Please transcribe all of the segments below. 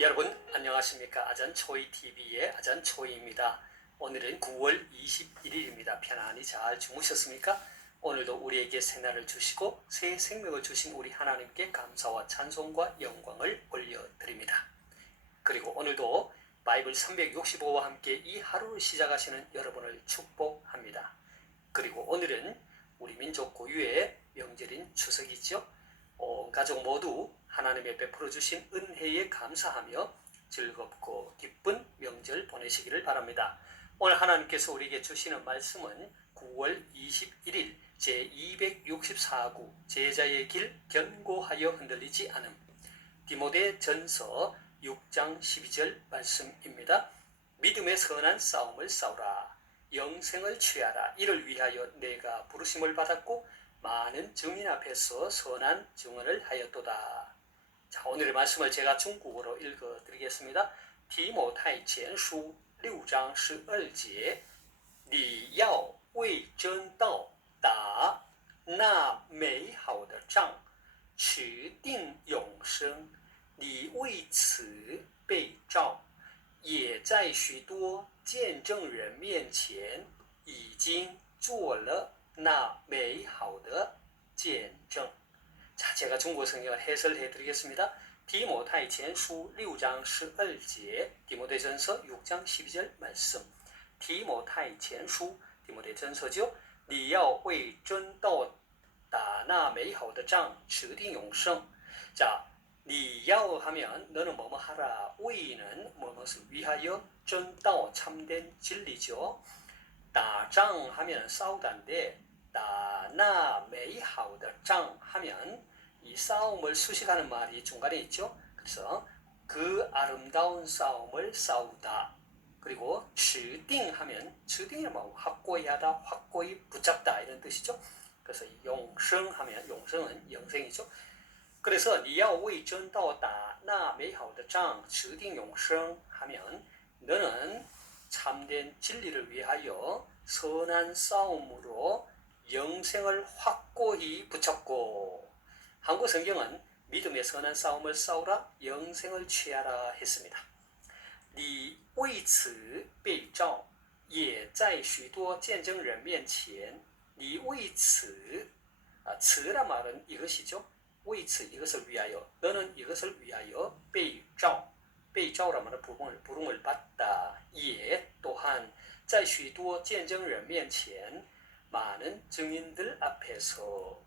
여러분 안녕하십니까? 아잔초이TV의 아잔초이입니다. 오늘은 9월 21일입니다. 편안히 잘 주무셨습니까? 오늘도 우리에게 새날을 주시고 새 생명을 주신 우리 하나님께 감사와 찬송과 영광을 올려드립니다. 그리고 오늘도 바이블 365와 함께 이 하루를 시작하시는 여러분을 축복합니다. 그리고 오늘은 우리 민족 고유의 명절인 추석이죠. 온 가족 모두 하나님의 베풀어 주신 은혜에 감사하며 즐겁고 기쁜 명절 보내시기를 바랍니다. 오늘 하나님께서 우리에게 주시는 말씀은 9월 21일 제264구 제자의 길 견고하여 흔들리지 않음, 디모데 전서 6장 12절 말씀입니다. 믿음의 선한 싸움을 싸우라. 영생을 취하라. 이를 위하여 내가 부르심을 받았고 많은 증인 앞에서 선한 증언을 하였도다. 자, 오늘의 말씀을 제가 중국어로 읽어드리겠습니다. 提摩太前书6章12节，你要为真道打那美好的仗，持定永生。你为此被召，也在许多见证人面前已经做了那美好的见证。 자, 제가 중국 성경을 해설해 드리겠습니다. 디모데 전서 6장 12절, 디모데전서 6장 12절 말씀. 디모데 전서, 디모데 전서죠. 你要为真道打那美好的仗，持定永生. 자, 你要 하면 너는 뭐뭐 하라. 为는 뭐뭐을 위하여, 真道 참된 진리죠. 打仗 하면 싸우다인데, 打那美好的仗 하면 이 싸움을 수식하는 말이 중간에 있죠. 그래서 그 아름다운 싸움을 싸우다. 그리고 持定 하면 持定이 뭐 확고히 하다, 확고히 붙잡다 이런 뜻이죠. 그래서 영생 하면 영생은 영생이죠. 그래서 你要为真道打那美好的仗，持定永生 하면 너는 참된 진리를 위하여 선한 싸움으로 영생을 확고히 붙잡고. 한국 성경은 믿음의 선한 싸움을 싸우라, 영생을 취하라 했습니다. 你为此被召，也在许多见证人面前。你为此，此란 말은 이것이죠. 为此 이것을 위하여, 너는 이것을 위하여 被召, 被召란 말은 부름을 받다. 也 또한 在许多见证人面前 많은 증인들 앞에서.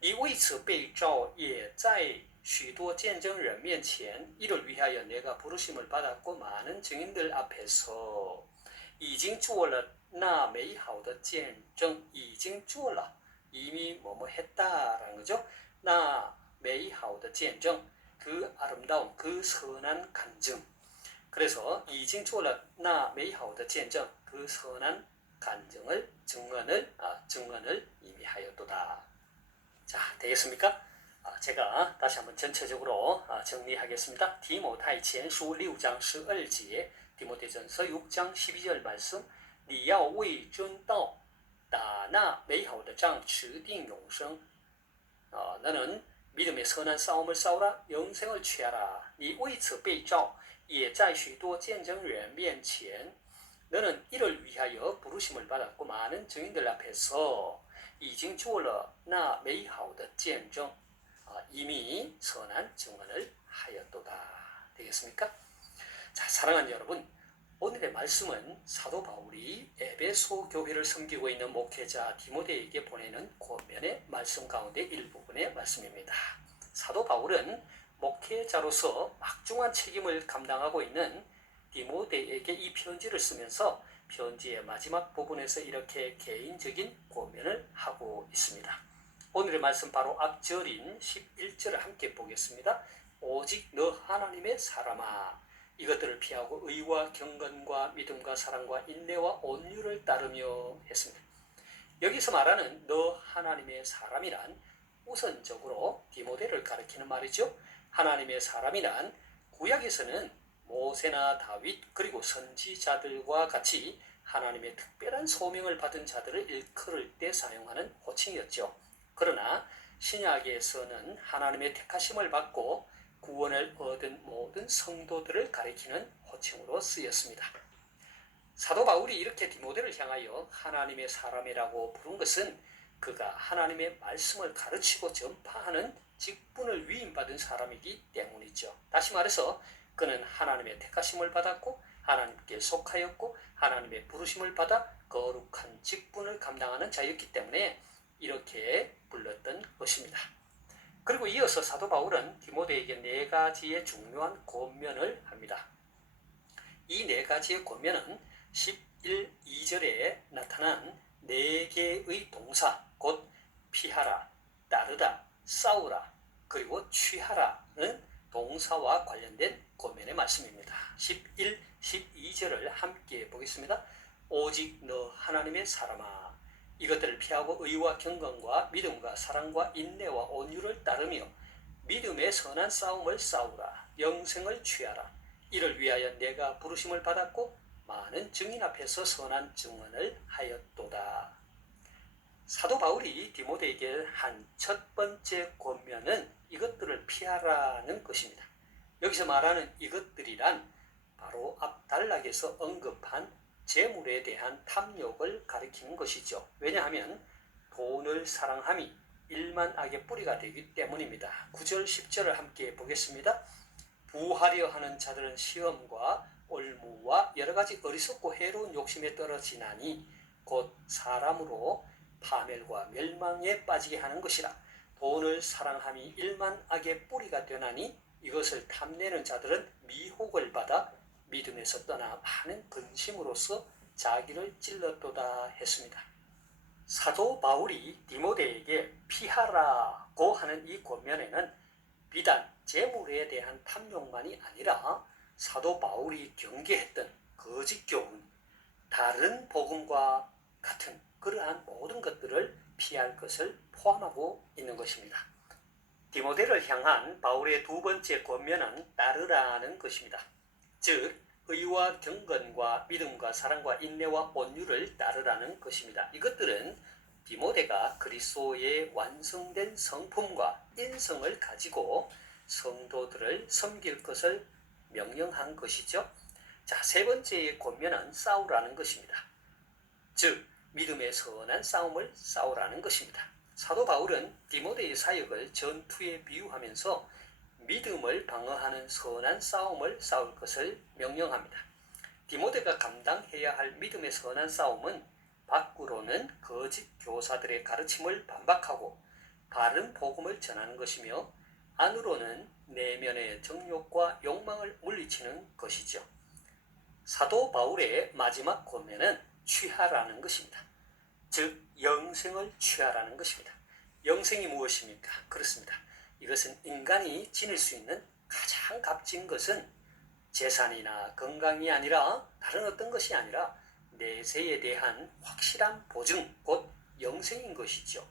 你为此被召，也在许多见证人面前。 이를 위하여 내가 부르심을 받았고 많은 증인들 앞에서 已经做了那美好的见证。已经做了 이미 뭐뭐 했다라는 거죠. 那美好的见证 그 아름다운 그 선한 간증. 그래서 已经做了那美好的见证 그 선한 간증을 증언을 이미 하였도다. 자, 되겠습니까? 제가 다시 한번 전체적으로 정리하겠습니다. 디모데 전서 6장 12절, 디모데전서 6장 12절 말씀. 你要为真道打那美好的仗，持定永生. 너는 믿음의 선한 싸움을 싸우라, 영생을 취하라. 你为此被召，也在许多见证人面前. 너는 이를 위하여 부르심을 받았고 많은 증인들 앞에서 已经做了那美好的见证. 이미 선한 증언을 하였도다. 되겠습니까? 자, 사랑하는 여러분, 오늘의 말씀은 사도 바울이 에베소 교회를 섬기고 있는 목회자 디모데에게 보내는 권면의 말씀 가운데 일부분의 말씀입니다. 사도 바울은 목회자로서 막중한 책임을 감당하고 있는 디모데에게 이 편지를 쓰면서 편지의 마지막 부분에서 이렇게 개인적인 권면을 하고 있습니다. 오늘의 말씀 바로 앞절인 11절을 함께 보겠습니다. 오직 너 하나님의 사람아, 이것들을 피하고 의와 경건과 믿음과 사랑과 인내와 온유를 따르며 했습니다. 여기서 말하는 너 하나님의 사람이란 우선적으로 디모데를 가리키는 말이죠. 하나님의 사람이란 구약에서는 모세나 다윗 그리고 선지자들과 같이 하나님의 특별한 소명을 받은 자들을 일컬을 때 사용하는 호칭이었죠. 그러나 신약에서는 하나님의 택하심을 받고 구원을 얻은 모든 성도들을 가리키는 호칭으로 쓰였습니다. 사도 바울이 이렇게 디모데를 향하여 하나님의 사람이라고 부른 것은 그가 하나님의 말씀을 가르치고 전파하는 직분을 위임받은 사람이기 때문이죠. 다시 말해서 그는 하나님의 택하심을 받았고 하나님께 속하였고 하나님의 부르심을 받아 거룩한 직분을 감당하는 자였기 때문에 이렇게 불렀던 것입니다. 그리고 이어서 사도 바울은 디모데에게 네 가지의 중요한 권면을 합니다. 이 네 가지의 권면은 11, 2절에 나타난 네 개의 동사, 곧 피하라, 따르다, 싸우라, 그리고 취하라는 동사와 관련된 권면의 말씀입니다. 11, 12절을 함께 보겠습니다. 오직 너 하나님의 사람아, 이것들을 피하고 의와 경건과 믿음과 사랑과 인내와 온유를 따르며 믿음의 선한 싸움을 싸우라. 영생을 취하라. 이를 위하여 내가 부르심을 받았고 많은 증인 앞에서 선한 증언을 하였도다. 사도 바울이 디모데에게 한 첫 번째 권면은 이것들을 피하라는 것입니다. 여기서 말하는 이것들이란 바로 앞 단락에서 언급한 재물에 대한 탐욕을 가리키는 것이죠. 왜냐하면 돈을 사랑함이 일만 악의 뿌리가 되기 때문입니다. 9절 10절을 함께 보겠습니다. 부하려 하는 자들은 시험과 올무와 여러가지 어리석고 해로운 욕심에 떨어지나니 곧 사람으로 파멸과 멸망에 빠지게 하는 것이라. 돈을 사랑함이 일만 악의 뿌리가 되나니 이것을 탐내는 자들은 미혹을 받아 믿음에서 떠나 많은 근심으로써 자기를 찔렀도다 했습니다. 사도 바울이 디모데에게 피하라고 하는 이 권면에는 비단 재물에 대한 탐욕만이 아니라 사도 바울이 경계했던 거짓 교훈, 다른 복음과 같은 그러한 모든 것들을 피할 것을 포함하고 있는 것입니다. 디모데를 향한 바울의 두 번째 권면은 따르라는 것입니다. 즉 의와 경건과 믿음과 사랑과 인내와 온유를 따르라는 것입니다. 이것들은 디모데가 그리스도의 완성된 성품과 인성을 가지고 성도들을 섬길 것을 명령한 것이죠. 자, 세 번째의 권면은 싸우라는 것입니다. 즉 믿음의 선한 싸움을 싸우라는 것입니다. 사도 바울은 디모데의 사역을 전투에 비유하면서 믿음을 방어하는 선한 싸움을 싸울 것을 명령합니다. 디모데가 감당해야 할 믿음의 선한 싸움은 밖으로는 거짓 교사들의 가르침을 반박하고 바른 복음을 전하는 것이며 안으로는 내면의 정욕과 욕망을 물리치는 것이죠. 사도 바울의 마지막 권면은 취하라는 것입니다. 즉 영생을 취하라는 것입니다. 영생이 무엇입니까? 그렇습니다. 이것은 인간이 지닐 수 있는 가장 값진 것은 재산이나 건강이 아니라 다른 어떤 것이 아니라 내세에 대한 확실한 보증, 곧 영생인 것이죠.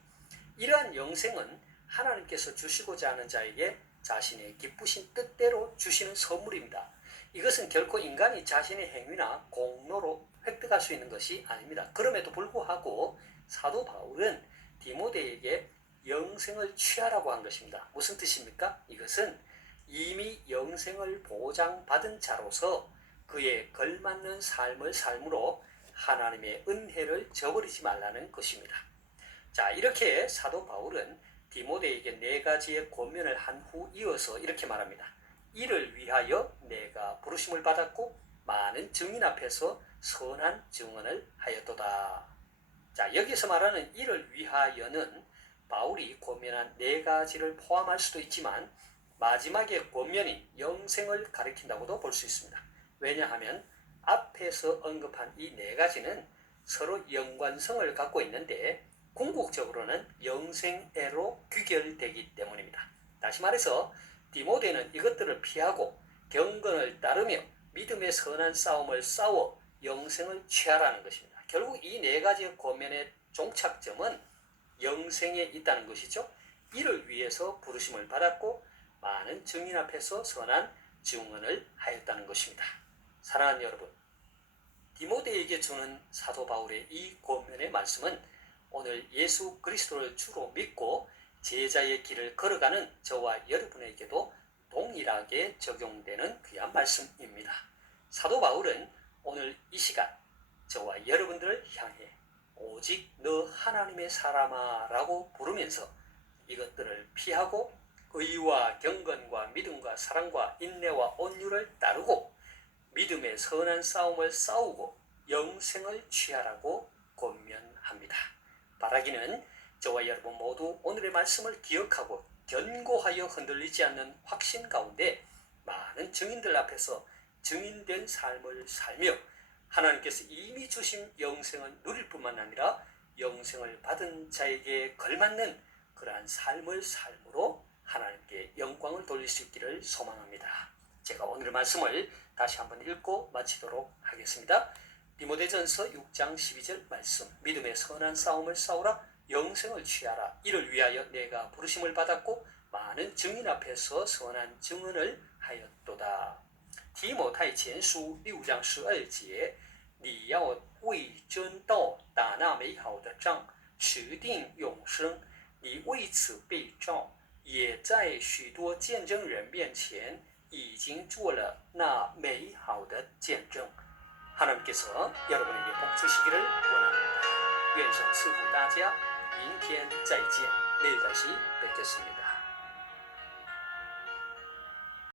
이러한 영생은 하나님께서 주시고자 하는 자에게 자신의 기쁘신 뜻대로 주시는 선물입니다. 이것은 결코 인간이 자신의 행위나 공로로 획득할 수 있는 것이 아닙니다. 그럼에도 불구하고 사도 바울은 디모데에게 영생을 취하라고 한 것입니다. 무슨 뜻입니까? 이것은 이미 영생을 보장받은 자로서 그에 걸맞는 삶을 삶으로 하나님의 은혜를 저버리지 말라는 것입니다. 자, 이렇게 사도 바울은 디모데에게 네 가지의 권면을 한 후 이어서 이렇게 말합니다. 이를 위하여 내가 부르심을 받았고 많은 증인 앞에서 선한 증언을 하였도다. 자, 여기서 말하는 이를 위하여는 바울이 권면한 네 가지를 포함할 수도 있지만 마지막의 권면인 영생을 가리킨다고도 볼 수 있습니다. 왜냐하면 앞에서 언급한 이 네 가지는 서로 연관성을 갖고 있는데 궁극적으로는 영생애로 귀결되기 때문입니다. 다시 말해서 디모데는 이것들을 피하고 경건을 따르며 믿음의 선한 싸움을 싸워 영생을 취하라는 것입니다. 결국 이 네 가지의 권면의 종착점은 영생에 있다는 것이죠. 이를 위해서 부르심을 받았고 많은 증인 앞에서 선한 증언을 하였다는 것입니다. 사랑하는 여러분, 디모데에게 주는 사도 바울의 이 권면의 말씀은 오늘 예수 그리스도를 주로 믿고 제자의 길을 걸어가는 저와 여러분에게도 동일하게 적용되는 귀한 말씀입니다. 사도 바울은 오늘 이 시간 저와 여러분들을 향해 오직 너 하나님의 사람아 라고 부르면서 이것들을 피하고 의와 경건과 믿음과 사랑과 인내와 온유를 따르고 믿음의 선한 싸움을 싸우고 영생을 취하라고 권면합니다. 바라기는 저와 여러분 모두 오늘의 말씀을 기억하고 견고하여 흔들리지 않는 확신 가운데 많은 증인들 앞에서 증인된 삶을 살며 하나님께서 이미 주신 영생을 누릴 뿐만 아니라 영생을 받은 자에게 걸맞는 그러한 삶을 삶으로 하나님께 영광을 돌릴 수 있기를 소망합니다. 제가 오늘의 말씀을 다시 한번 읽고 마치도록 하겠습니다. 디모데전서 6장 12절 말씀, 믿음의 선한 싸움을 싸우라, 영생을 취하라. 이를 위하여 내가 부르심을 받았고 많은 증인 앞에서 선한 증언을 하였도다.提摩太前书6章12节，你要为真道打那美好的仗，持定永生。你为此被召，也在许多见证人面前已经做了那美好的见证。 하나님께서 여러분에게 복 주시기를 원합니다. 愿神赐福大家，明天再见，내일 다시 뵙겠습니다.